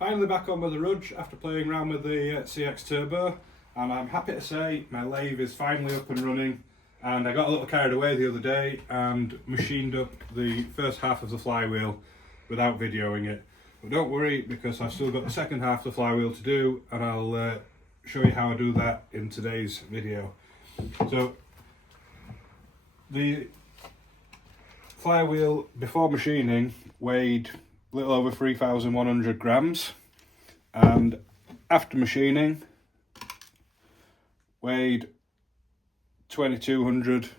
Finally back on with the Rudge after playing around with the CX Turbo, and I'm happy to say my lathe is finally up and running. And I got a little carried away the other day and machined up the first half of the flywheel without videoing it. But don't worry, because I've still got the second half of the flywheel to do, and I'll show you how I do that in today's video. So the flywheel before machining weighed a little over 3,100 grams, and after machining weighed 2,200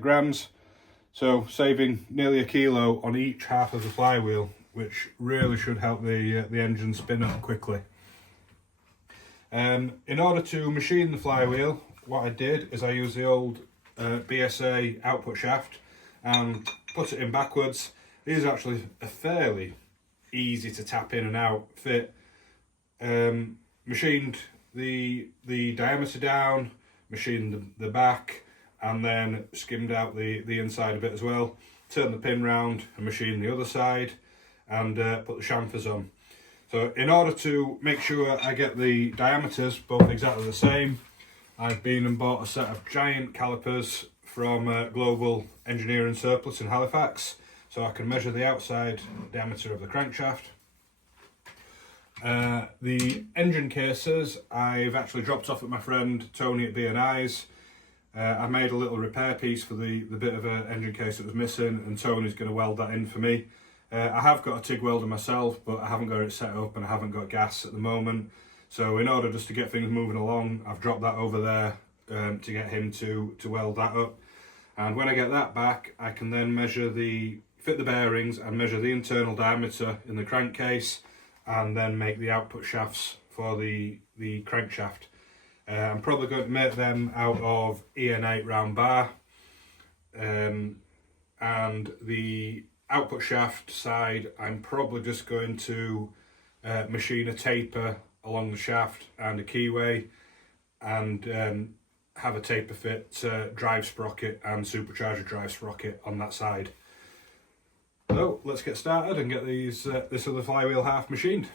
grams, so saving nearly a kilo on each half of the flywheel, which really should help the engine spin up quickly. In order to machine the flywheel, what I did is I used the old BSA output shaft and put it in backwards. These are actually a fairly easy to tap in and out fit. Machined the diameter down, machined the back, and then skimmed out the inside a bit as well. Turned the pin round and machined the other side, and put the chamfers on. So in order to make sure I get the diameters both exactly the same, I've been and bought a set of giant calipers from Global Engineering Surplus in Halifax, so I can measure the outside diameter of the crankshaft. The engine cases I've actually dropped off at my friend Tony at B&I's. I made a little repair piece for the bit of an engine case that was missing, and Tony's going to weld that in for me. I have got a TIG welder myself, but I haven't got it set up and I haven't got gas at the moment. So in order just to get things moving along, I've dropped that over there to get him to weld that up. And when I get that back, I can then fit the bearings and measure the internal diameter in the crankcase, and then make the output shafts for the crankshaft. I'm probably going to make them out of EN8 round bar, and the output shaft side I'm probably just going to machine a taper along the shaft and a keyway, and have a taper fit drive sprocket and supercharger drive sprocket on that side. So let's get started and get this other flywheel half machined.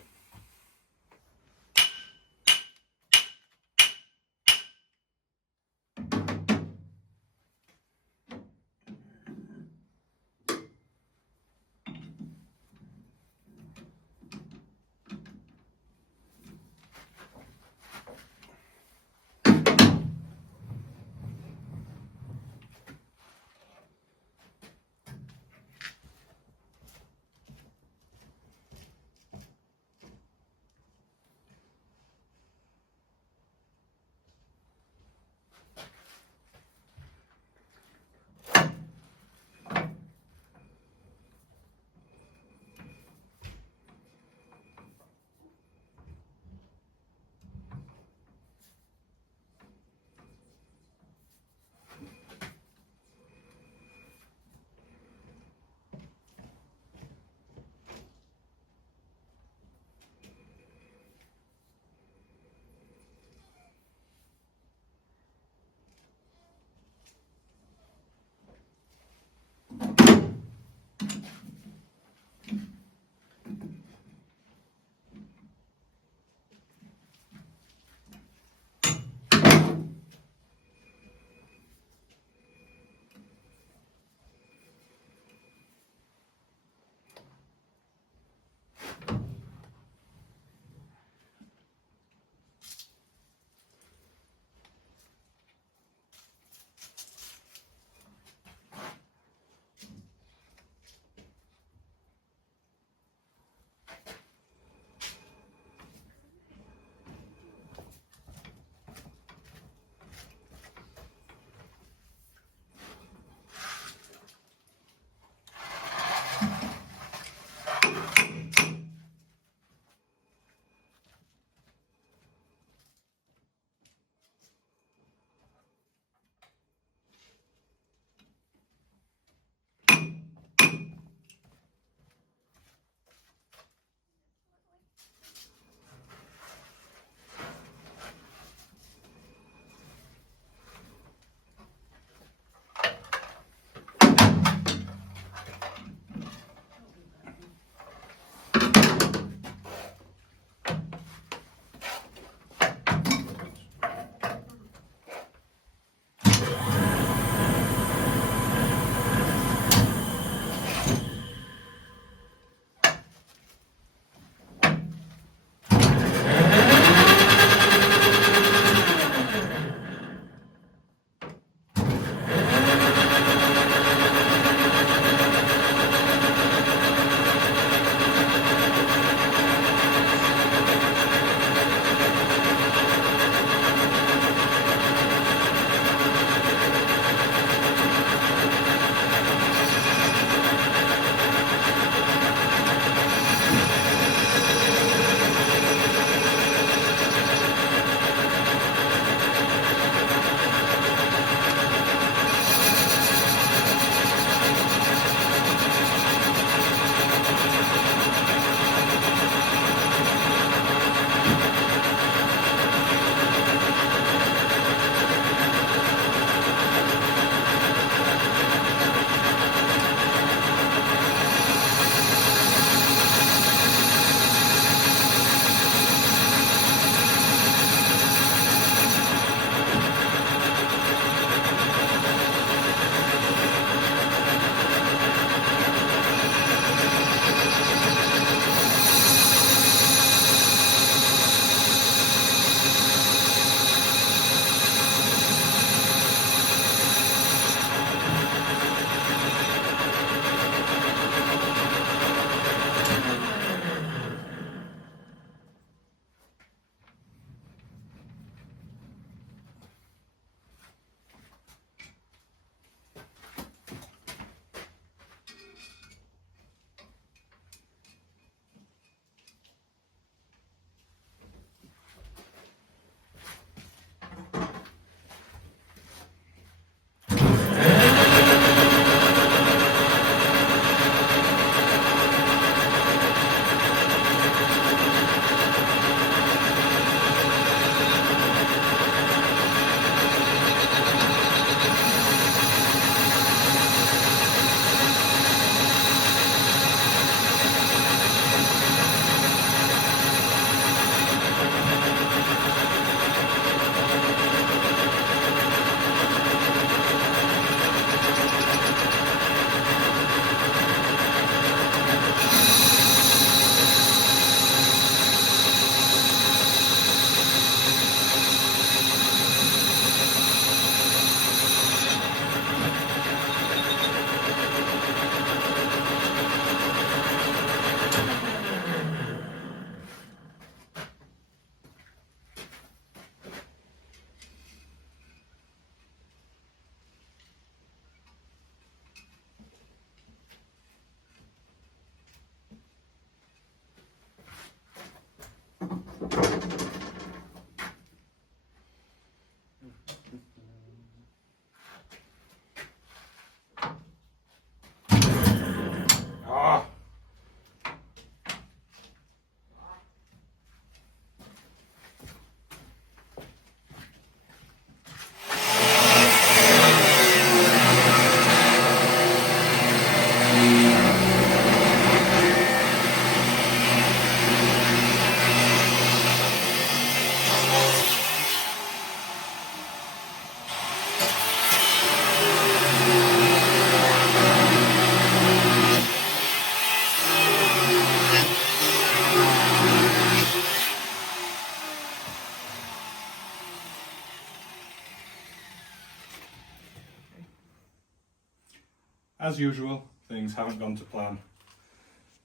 as usual, things haven't gone to plan.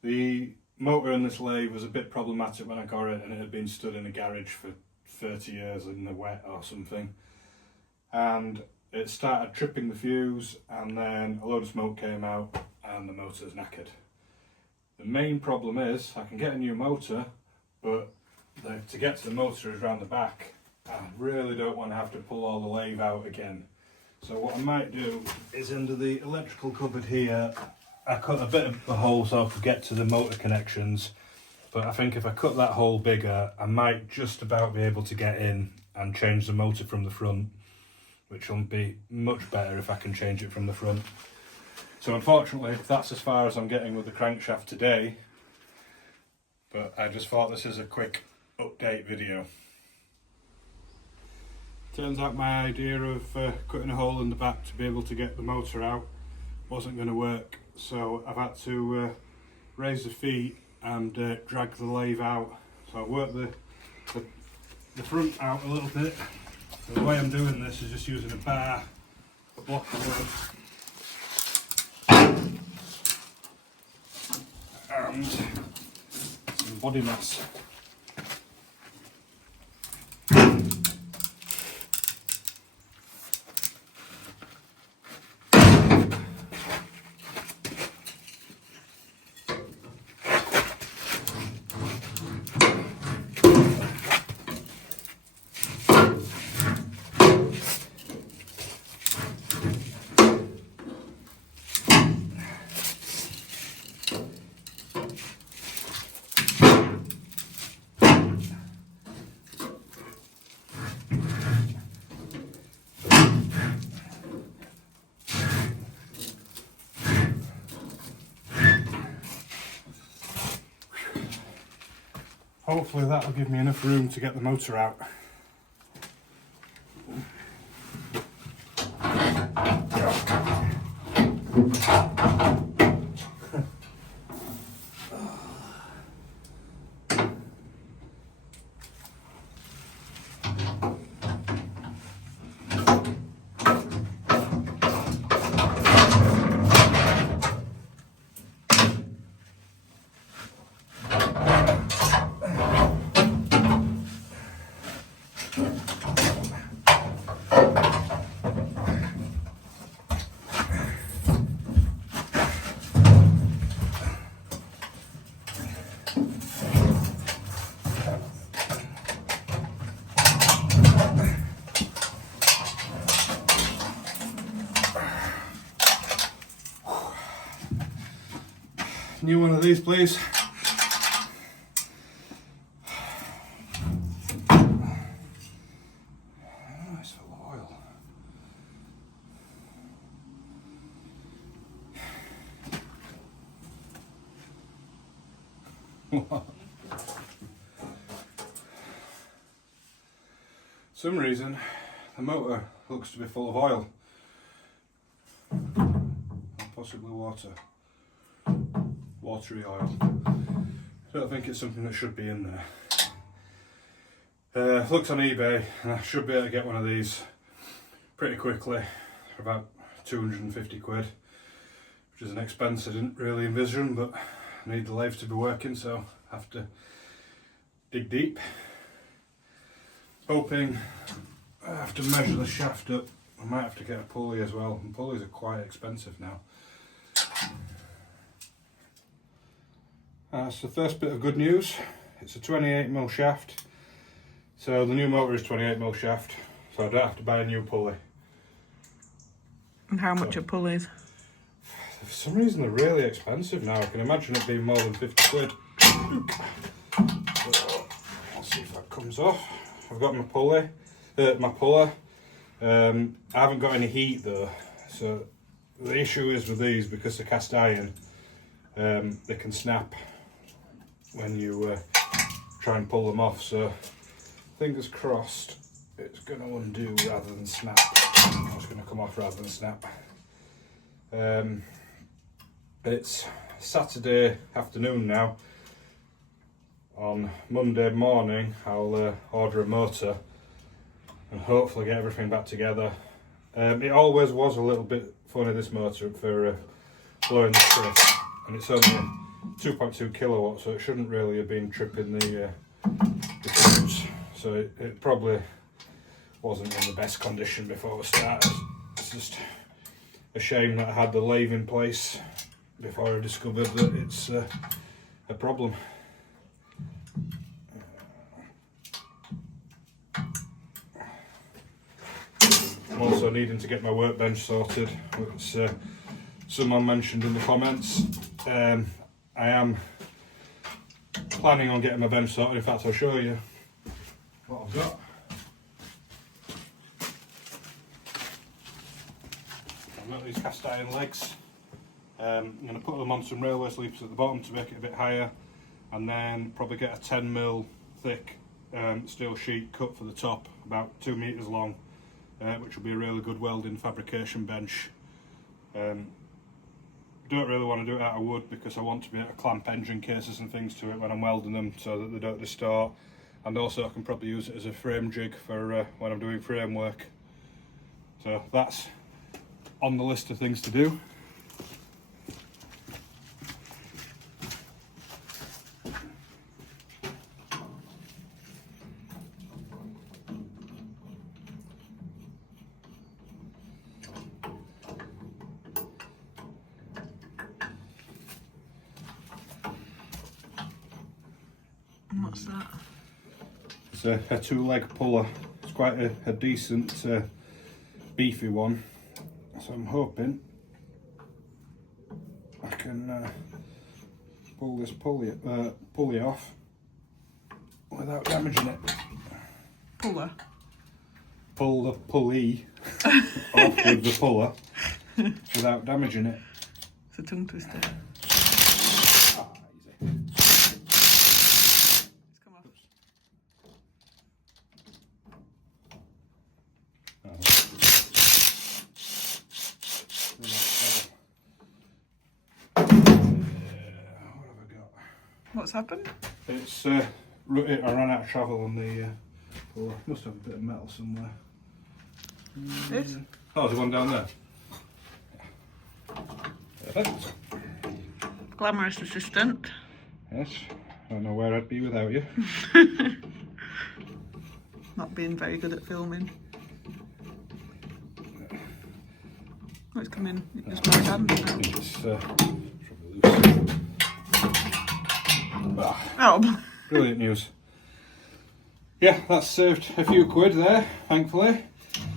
The motor in this lathe was a bit problematic when I got it, and it had been stood in a garage for 30 years in the wet or something. And it started tripping the fuse, and then a load of smoke came out and the motor's knackered. The main problem is I can get a new motor, but to get to the motor is round the back. I really don't want to have to pull all the lathe out again. So what I might do is under the electrical cupboard here, I cut a bit of a hole so I could get to the motor connections, but I think if I cut that hole bigger, I might just about be able to get in and change the motor from the front, which will be much better if I can change it from the front. So unfortunately, that's as far as I'm getting with the crankshaft today, but I just thought this is a quick update video. Turns out my idea of cutting a hole in the back to be able to get the motor out wasn't going to work, so I've had to raise the feet and drag the lathe out. So I worked the front out a little bit. The way I'm doing this is just using a bar, a block of wood, and some body mass. Hopefully that'll give me enough room to get the motor out. New one of these, please. Oh, it's full of oil. For some reason, the motor looks to be full of oil. Possibly water. Watery oil. I don't think it's something that should be in there. Looked on eBay and I should be able to get one of these pretty quickly for about 250 quid, which is an expense I didn't really envision, but I need the lathe to be working, so I have to dig deep. Hoping I have to measure the shaft up. I might have to get a pulley as well, and pulleys are quite expensive now. So the first bit of good news, it's a 28mm shaft. So the new motor is 28mm shaft, so I don't have to buy a new pulley. And how much are pulleys? For some reason they're really expensive now. I can imagine it being more than 50 quid. So, let's see if that comes off. I've got my pulley, my puller. I haven't got any heat though, so the issue is with these, because they're cast iron, they can snap when you try and pull them off, so fingers crossed it's going to undo rather than snap. It's going to come off rather than snap. It's Saturday afternoon now. On Monday morning I'll order a motor and hopefully get everything back together. It always was a little bit funny, this motor, for blowing the stress, and it's only 2.2 kilowatts, so it shouldn't really have been tripping the tubes. So it probably wasn't in the best condition before we started. It's just a shame that I had the lathe in place before I discovered that it's a problem. I'm also needing to get my workbench sorted, which someone mentioned in the comments. I am planning on getting my bench sorted. In fact, I'll show you what I've got. I've got these cast iron legs. I'm going to put them on some railway sleeves at the bottom to make it a bit higher, and then probably get a 10mm thick steel sheet cut for the top, about 2 metres long, which will be a really good welding fabrication bench. Don't really want to do it out of wood because I want to be able to clamp engine cases and things to it when I'm welding them so that they don't distort, and also I can probably use it as a frame jig for when I'm doing frame work. So that's on the list of things to do. What's that? It's a 2-leg puller. It's quite a decent beefy one, so I'm hoping I can pull this pulley off without damaging it. Puller? Pull the pulley off with the puller without damaging it. It's a tongue twister. What's happened? It's I ran out of travel on the puller. Must have a bit of metal somewhere. This? Oh, there's one down there. Perfect. Glamorous assistant. Yes, I don't know where I'd be without you. Not being very good at filming. Oh, it's coming. It just my hand now. It's probably loose. Oh. Brilliant news. Yeah, that's saved a few quid there, thankfully.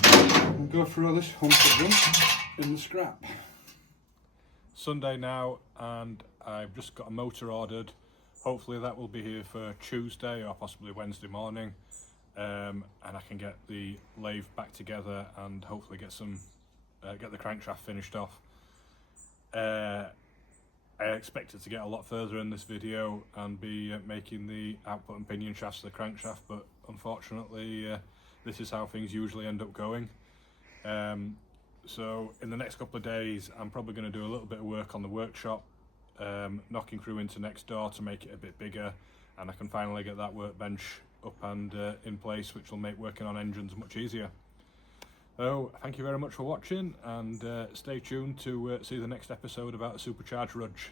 We'll go through all this in the scrap. Sunday now, and I've just got a motor ordered. Hopefully that will be here for Tuesday or possibly Wednesday morning, and I can get the lathe back together and hopefully get the crankshaft finished off. I expected to get a lot further in this video and be making the output and pinion shafts of the crankshaft, but unfortunately this is how things usually end up going. So in the next couple of days I'm probably going to do a little bit of work on the workshop, knocking through into next door to make it a bit bigger, and I can finally get that workbench up and in place, which will make working on engines much easier. So thank you very much for watching, and stay tuned to see the next episode about the Supercharged Rudge.